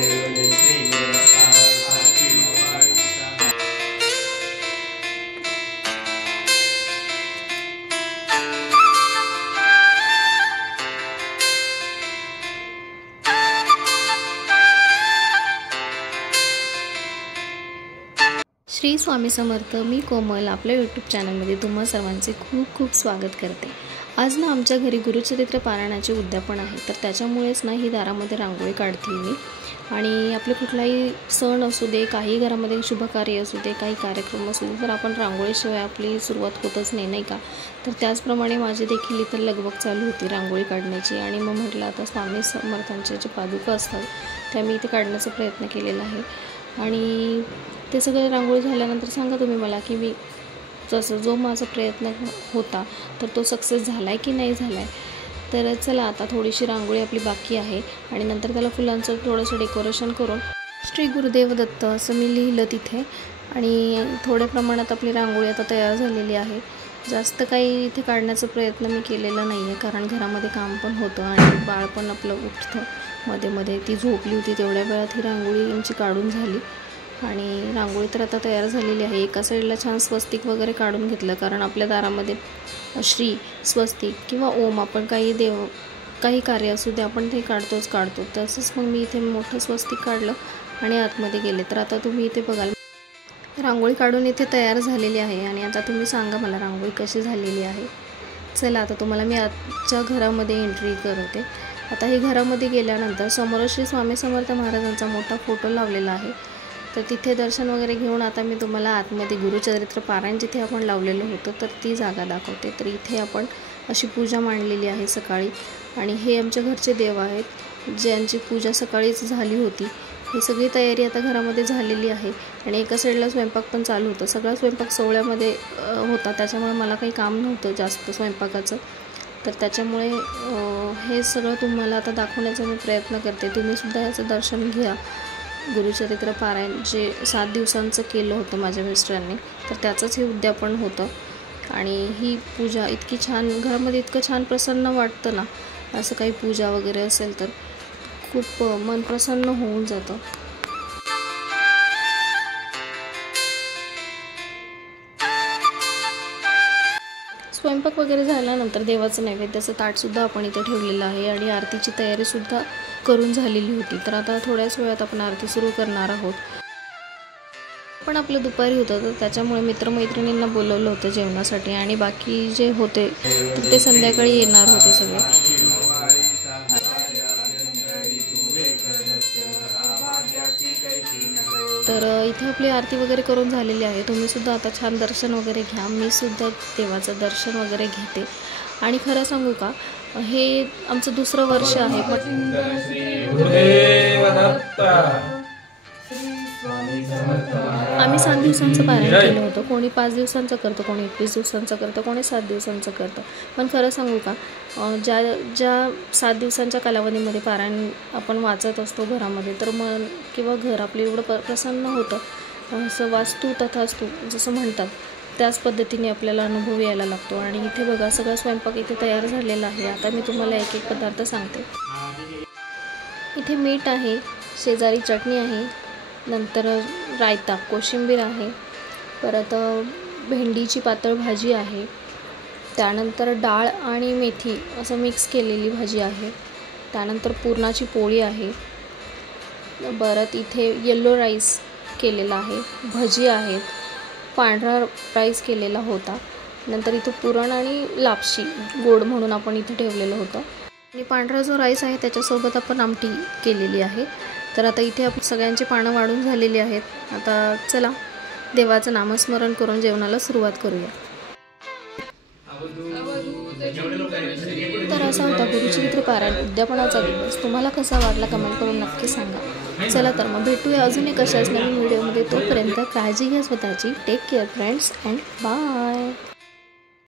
श्री स्वामी समर्थ। मी कोमल आपल्या यूट्यूब चॅनलमध्ये तुम्हा सर्वांचे खूप खूप स्वागत करते। आज ना आमच्या घरी गुरुचरित्र पारायणाचे उद्यापन आहे, तर त्याच्यामुळेच ना ही दारामध्ये रांगोळी काढते मी। आणि आपले कुठलाही सण असू दे, काही घरामध्ये शुभकार्य असू दे, काही कार्यक्रम असू दे, तर आपण रांगोळीशिवाय आपली सुरुवात होतच नाही का। तर त्याचप्रमाणे माझी देखील इतर लगबग चालू होती रांगोळी काढण्याची। आणि मग म्हटलं आता स्वामी समर्थांचे जे पादुका असतात त्या मी इथे काढण्याचा प्रयत्न केलेला आहे। आणि ते सगळं रांगोळी झाल्यानंतर सांगा तुम्ही मला की मी जो माझा प्रयत्न होता तर तो सक्सेस झाला आहे की नाही झाला आहे। तर चला आता थोडीशी रांगोळी आपली बाकी आहे आणि नंतर त्याला फुलांचं थोडंसं डेकोरेशन करून श्री गुरुदेव दत्त असं मी लिहिलं तिथे। आणि थोड्या प्रमाणात आपली रांगोळी आता तयार झालेली आहे। जास्त काही इथे काढण्याचा प्रयत्न मी केलेला नाही आहे, कारण घरामध्ये काम पण होतं आणि बाळ पण आपलं उठतं मध्ये मध्ये। ती झोपली होती तेवढ्या वेळात ही रांगोळी आमची काढून झाली। आणि रांगोळी तर आता तयार झालेली आहे। एका साईडला छान स्वस्तिक वगैरे काढून घेतलं, कारण आपल्या दारामध्ये श्री स्वस्तिक किंवा ओम आपण काही कार्य असू दे आपण ते काढतो। तसंच मग मी इथे मोठं स्वस्तिक काढलं आणि आतमध्ये गेले। तर आता तुम्ही इथे बघाल रांगोळी काढून इथे तयार झालेली आहे। आणि आता तुम्ही सांगा मला रांगोळी कशी झालेली आहे। चला आता तुम्हाला मी आजच्या घरामध्ये एंट्री करते। आता हे घरामध्ये गेल्यानंतर समोर श्री स्वामी समर्थ महाराजांचा मोठा फोटो लावलेला आहे, तर तिथे दर्शन वगैरे घेऊन आता मी तुम्हाला आतमध्ये गुरुचरित्र पारायण जिथे आपण लावलेलं होतं तर ती जागा दाखवते। तर इथे आपण अशी पूजा मांडलेली आहे सकाळी। आणि हे आमच्या घरचे देव आहेत ज्यांची पूजा सकाळीच झाली होती। ही सगळी तयारी आता घरामध्ये झालेली आहे। आणि एका साईडला स्वयंपाक पण चालू होतं। सगळा स्वयंपाक सोवळ्यामध्ये होता, त्याच्यामुळे मला काही काम नव्हतं जास्त स्वयंपाकाचं। तर त्याच्यामुळे हे सगळं तुम्हाला आता दाखवण्याचा मी प्रयत्न करते। तुम्हीसुद्धा याचं दर्शन घ्या। गुरुचरित्र पारायण जे 7 दिवसांचं केलं होतं माझ्या मिस्टरांनी, तर त्याचंच हे उद्यापन होतं। आणि ही पूजा इतकी छान, घरामध्ये इतकं छान प्रसन्न वाटतं ना, असं काही पूजा वगैरे असेल तर खूप मन प्रसन्न होऊन जातं। स्वयंपाक वगैरे झाल्यानंतर देवाचं नैवेद्याचं ताटसुद्धा आपण इथे ठेवलेलं आहे आणि आरतीची तयारीसुद्धा करून झालेली होती। तर आता थोड्याच वेळात आपण आरती सुरू करणार आहोत। पण आपलं दुपारी होतं, तर त्याच्यामुळे मित्रमैत्रिणींना बोलवलं होतं जेवणासाठी आणि बाकी जे होते तर ते संध्याकाळी येणार होते सगळे। तर इथे आपली आरती वगैरे करून झालेली आहे। तुम्हीसुद्धा आता छान दर्शन वगैरे घ्या। मी सुद्धा देवाचं दर्शन वगैरे घेते। आणि खरं सांगू का, हे आमचं दुसरं वर्ष आहे। आम्ही 7 दिवसांचं पारायण केलं होतं। कोणी 5 दिवसांचं करतं, कोणी 21 दिवसांचं करतं, कोणी 7 दिवसांचं करतं। पण खरं सांगू का, ज्या 7 दिवसांच्या कालावधीमध्ये पारायण आपण वाचत असतो घरामध्ये, तर मन किंवा घर आपलं एवढं प्रसन्न होतं, असं वास्तू तथास्तू जसं म्हणतात त्याच पद्धतीने आपल्याला अनुभव यायला लागतो। आणि इथे बघा सगळा स्वयंपाक इथे तयार झालेला आहे। आता मी तुम्हाला एक एक पदार्थ सांगते। इथे मीठ आहे, शेजारी चटणी आहे, नंतर रायता कोशिंबीर आहे, परत भेंडीची पातळ भाजी आहे, त्यानंतर डाळ आणि मेथी असं मिक्स केलेली भाजी आहे, त्यानंतर पुरणाची पोळी आहे, परत इथे येलो राईस केलेला आहे, भजी आहेत, पांढरा राईस केलेला होता, नंतर इथे पुरण आणि लापशी गोड म्हणून आपण इथे ठेवलेलं होतं। आणि पांढरा जो राईस आहे त्याच्यासोबत आपण आमटी केलेली आहे। तर आता इथे आपण सगळ्यांची पानं वाढून झालेली आहेत। आता चला देवाचं नामस्मरण करून जेवणाला सुरुवात करूया। तर असा होता गुरुचरित्र पारायण उद्यापनाचा दिवस। तुम्हाला कसा वाटला कमेंट करून नक्की सांगा। चला तर मग भेटूया अजून एक अशाच नवीन व्हिडिओमध्ये। तोपर्यंत काळजी घ्या स्वतःची। Take care friends and bye.